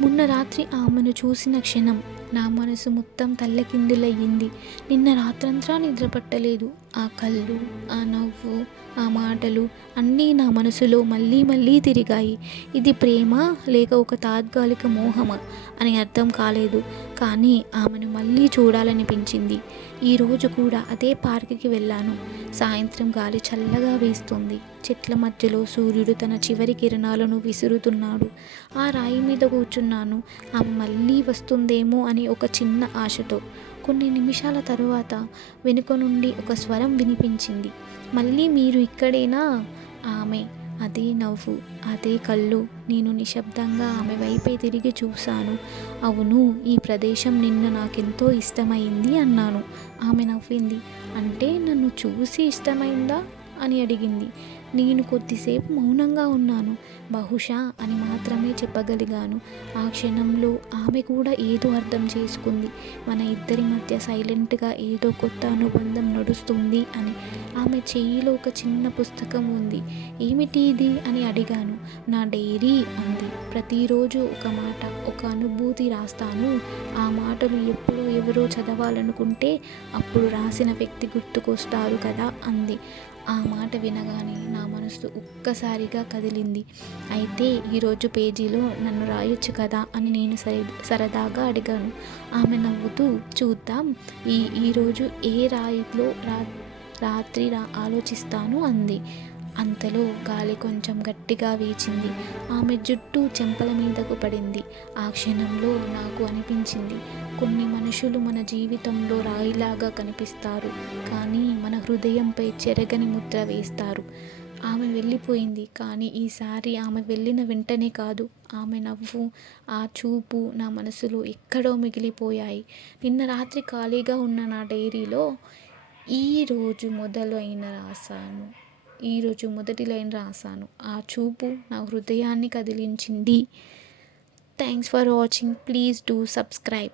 మొన్న రాత్రి ఆమెను చూసిన క్షణం నా మనసు మొత్తం తల్లకిందులయ్యింది. నిన్న రాత్రంతా నిద్రపట్టలేదు. ఆ కళ్ళు ఆ నవ్వు ఆ మాటలు అన్నీ నా మనసులో మళ్ళీ మళ్ళీ తిరిగాయి. ఇది ప్రేమ లేక ఒక తాత్కాలిక మోహమా అని అర్థం కాలేదు. కానీ ఆమెను మళ్ళీ చూడాలనిపించింది. ఈరోజు కూడా అదే పార్కుకి వెళ్ళాను. సాయంత్రం గాలి చల్లగా వీస్తుంది. చెట్ల మధ్యలో సూర్యుడు తన చివరి కిరణాలను విసురుతున్నాడు. ఆ రాయి మీద కూర్చున్నాను. ఆమె మళ్ళీ వస్తుందేమో అని ఒక చిన్న ఆశతో. కొన్ని నిమిషాల తరువాత వెనుక నుండి ఒక స్వరం వినిపించింది. మళ్ళీ మీరు ఇక్కడేనా? ఆమె అదే నవ్వు అదే కళ్ళు. నేను నిశ్శబ్దంగా ఆమె వైపే తిరిగి చూశాను. అవును ఈ ప్రదేశం నిన్న నాకెంతో ఇష్టమైంది అన్నాను. ఆమె నవ్వింది. అంటే నన్ను చూసి ఇష్టమైందా? అని అడిగింది. నేను కొద్దిసేపు మౌనంగా ఉన్నాను. బహుశా అని మాత్రమే చెప్పగలిగాను. ఆ క్షణంలో ఆమె కూడా ఏదో అర్థం చేసుకుంది. మన ఇద్దరి మధ్య సైలెంట్గా ఏదో కొత్త అనుబంధం నడుస్తుంది అని. ఆమె చెయ్యిలో ఒక చిన్న పుస్తకం ఉంది. ఏమిటి ఇది అని అడిగాను. నా డైరీ అంది. ప్రతిరోజు ఒక మాట ఒక అనుభూతి రాస్తాను. ఆ మాటలు ఎప్పుడో ఎవరో చదవాలనుకుంటే అప్పుడు రాసిన వ్యక్తి గుర్తుకొస్తారు కదా అంది. ఆ మాట వినగానే నా మనసు ఒక్కసారిగా కదిలింది. అయితే ఈరోజు పేజీలో నన్ను రాయొచ్చు కదా అని నేను సరి సరదాగా అడిగాను. ఆమె నవ్వుతూ చూద్దాం ఈ ఈరోజు ఏ రాయిలో రా రాత్రి రా ఆలోచిస్తాను అంది. అంతలో గాలి కొంచెం గట్టిగా వీచింది. ఆమె జుట్టు చెంపల మీదకు పడింది. ఆ క్షణంలో నాకు అనిపించింది కొన్ని మనుషులు మన జీవితంలో రాయిలాగా కనిపిస్తారు కానీ మన హృదయంపై చెరగని ముద్ర వేస్తారు. ఆమె వెళ్ళిపోయింది కానీ ఈసారి ఆమె వెళ్ళిన వెంటనే కాదు. ఆమె నవ్వు ఆ చూపు నా మనసులో ఎక్కడో మిగిలిపోయాయి. నిన్న రాత్రి ఖాళీగా ఉన్న నా డైరీలో ఈరోజు మొదలైన రాశాను. ఈరోజు మొదటి లైన్ రాశాను. ఆ చూపు నా హృదయాన్ని కదిలించింది. Thanks for watching please do subscribe